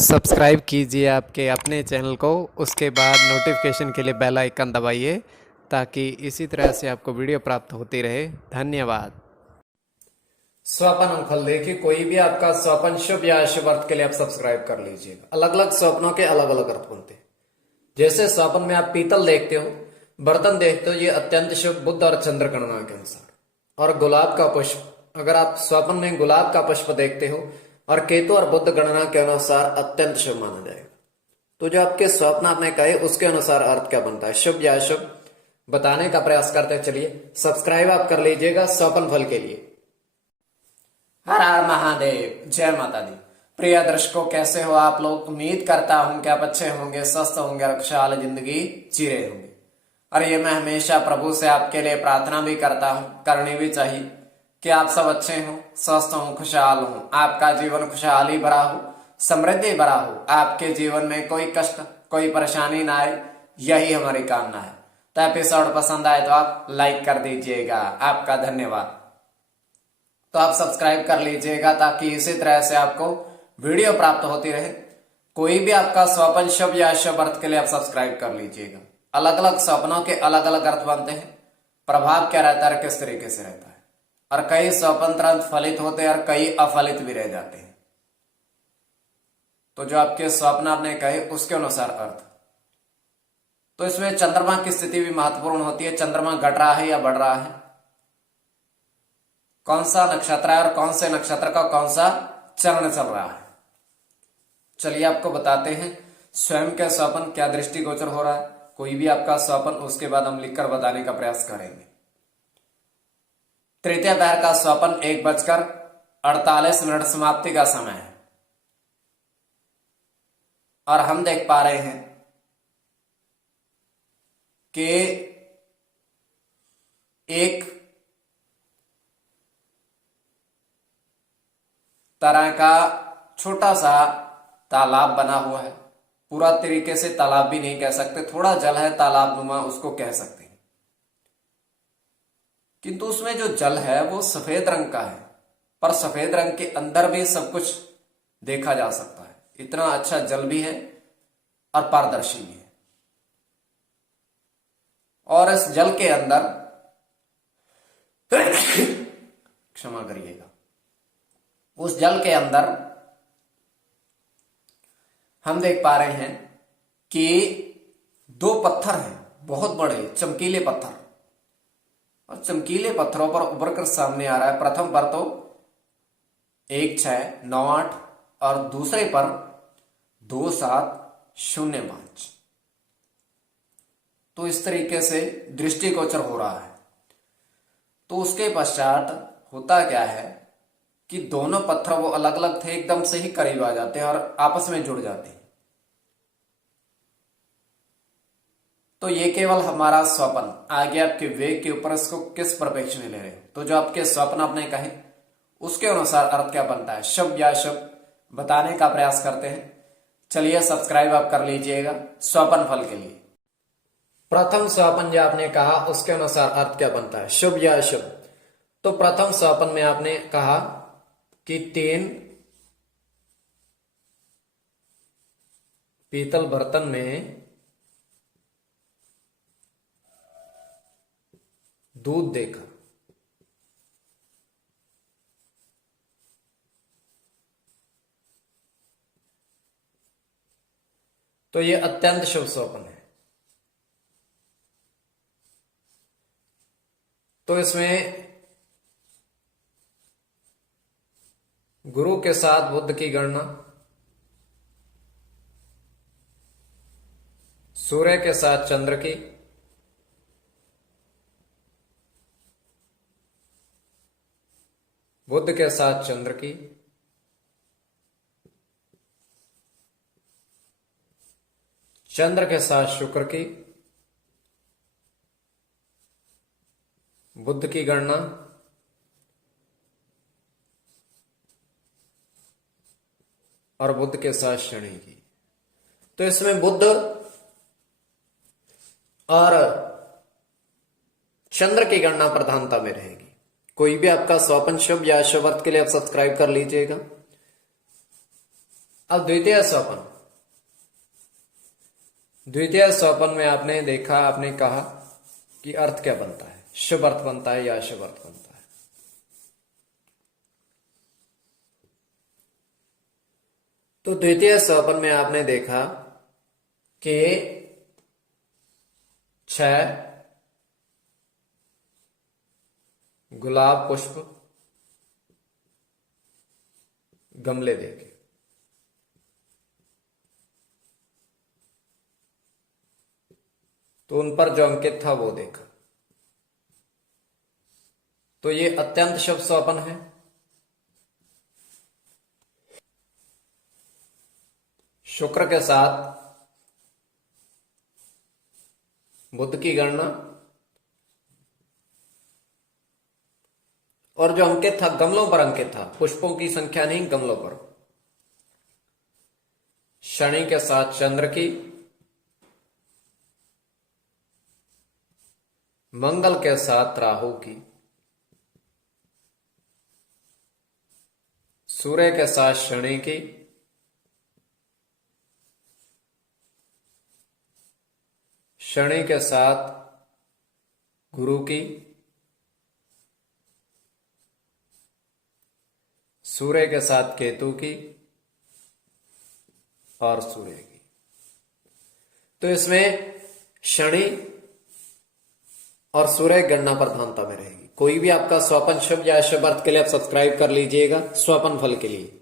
Subscribe कीजिए आपके अपने चैनल को, उसके बाद नोटिफिकेशन के लिए बेल आइकन दबाइए ताकि इसी तरह से आपको वीडियो प्राप्त होती रहे। धन्यवाद। स्वप्न फल देखिए, कोई भी आपका स्वप्न शुभ या अशुभ अर्थ के लिए आप सब्सक्राइब कर लीजिएगा। अलग अलग स्वप्नों के अलग अलग अर्थ बनते हैं। जैसे स्वप्न में आप पीतल देखते हो, बर्तन देखते हो, ये अत्यंत शुभ बुध और चंद्र गणना के अनुसार। और गुलाब का पुष्प, अगर आप स्वप्न में गुलाब का पुष्प देखते हो और केतु और बुध गणना के अनुसार अत्यंत शुभ माना जाएगा। तो जो आपके स्वप्न आपने कहे उसके अनुसार अर्थ क्या बनता है, शुभ या अशुभ, बताने का प्रयास करते हैं। चलिए सब्सक्राइब आप कर लीजिएगा स्वप्न फल के लिए। हर हर महादेव, जय माता दी। प्रिय दर्शकों, कैसे हो आप लोग? उम्मीद करता हूं कि आप अच्छे होंगे, स्वस्थ होंगे और खुशहाल जिंदगी जी रहे होंगे। और ये मैं हमेशा प्रभु से आपके लिए प्रार्थना भी करता हूं, करनी भी चाहिए, कि आप सब अच्छे हों, स्वस्थ हों, खुशहाल हों, आपका जीवन खुशहाली भरा हो, समृद्धि भरा हो, आपके जीवन में कोई कष्ट कोई परेशानी ना आए, यही हमारी कामना है। तो एपिसोड पसंद आए तो आप लाइक कर दीजिएगा, आपका धन्यवाद। तो आप सब्सक्राइब कर लीजिएगा ताकि इसी तरह से आपको वीडियो प्राप्त होती रहे। कोई भी आपका स्वप्न शुभ या अशुभ अर्थ के लिए आप सब्सक्राइब कर लीजिएगा। अलग अलग स्वप्नों के अलग अलग अर्थ बनते हैं। प्रभाव क्या रहता है, किस तरीके से रहता है, और कई स्वप्न तुरंत फलित होते हैं और कई अफलित भी रह जाते हैं। तो जो आपके स्वप्न आपने कहे उसके अनुसार अर्थ। तो इसमें चंद्रमा की स्थिति भी महत्वपूर्ण होती है। चंद्रमा घट रहा है या बढ़ रहा है, कौन सा नक्षत्र है और कौन से नक्षत्र का कौन सा चरण चल रहा है। चलिए आपको बताते हैं स्वयं के स्वप्न क्या दृष्टिगोचर हो रहा है। कोई भी आपका स्वप्न, उसके बाद हम लिखकर बताने का प्रयास करेंगे। तृतीय पहर का स्वप्न 1:48 समाप्ति का समय है। और हम देख पा रहे हैं कि एक तरह का छोटा सा तालाब बना हुआ है। पूरा तरीके से तालाब भी नहीं कह सकते, थोड़ा जल है, तालाब नुमा उसको कह सकते हैं। किंतु उसमें जो जल है वो सफेद रंग का है, पर सफेद रंग के अंदर भी सब कुछ देखा जा सकता है। इतना अच्छा जल भी है और पारदर्शी भी है। और इस जल के अंदर क्षमा करिएगा, उस जल के अंदर हम देख पा रहे हैं कि दो पत्थर हैं, बहुत बड़े चमकीले पत्थर। और चमकीले पत्थरों पर उभर कर सामने आ रहा है। प्रथम पर तो 1698 और दूसरे पर 2705। तो इस तरीके से दृष्टिगोचर हो रहा है। तो उसके पश्चात होता क्या है कि दोनों पत्थर वो अलग अलग थे, एकदम से ही करीब आ जाते हैं और आपस में जुड़ जाते हैं। तो ये केवल हमारा स्वप्न, आगे आपके वेग के ऊपर इसको किस परिप्रेक्ष्य में ले रहे हो। तो जो आपके स्वप्न आपने कहे उसके अनुसार अर्थ क्या बनता है, शुभ या अशुभ, बताने का प्रयास करते हैं। चलिए सब्सक्राइब आप कर लीजिएगा स्वप्न फल के लिए। प्रथम स्वप्न जो आपने कहा उसके अनुसार अर्थ क्या बनता है, शुभ या अशुभ। तो प्रथम स्वप्न में आपने कहा कि 3 पीतल बर्तन में दूध देखा। तो यह अत्यंत शुभ स्वप्न है। तो इसमें गुरु के साथ बुध की गणना, सूर्य के साथ चंद्र की, बुध के साथ चंद्र की, चंद्र के साथ शुक्र की, बुध की गणना, और बुध के साथ शनि की। तो इसमें बुध और चंद्र की गणना प्रधानता में रहेगी। कोई भी आपका स्वप्न शुभ या अशुभ अर्थ के लिए आप सब्सक्राइब कर लीजिएगा। अब द्वितीय स्वपन। द्वितीय स्वपन में आपने देखा, आपने कहा कि अर्थ क्या बनता है, शुभ अर्थ बनता है या अशुभ अर्थ बनता है। तो द्वितीय स्वपन में आपने देखा कि 6 गुलाब पुष्प गमले देखे। तो उन पर जो अंकित था वो देखा। तो ये अत्यंत शुभ स्वपन है। शुक्र के साथ बुध की गणना, और जो अंकित था गमलों पर अंकित था, पुष्पों की संख्या नहीं, गमलों पर। शनि के साथ चंद्र की, मंगल के साथ राहु की, सूर्य के साथ शनि की, शनि के साथ गुरु की, सूर्य के साथ केतु की और सूर्य की। तो इसमें शनि और सूर्य गणना प्रधानता में रहेगी। कोई भी आपका स्वपन शुभ या अशुभ अर्थ के लिए आप सब्सक्राइब कर लीजिएगा स्वपन फल के लिए।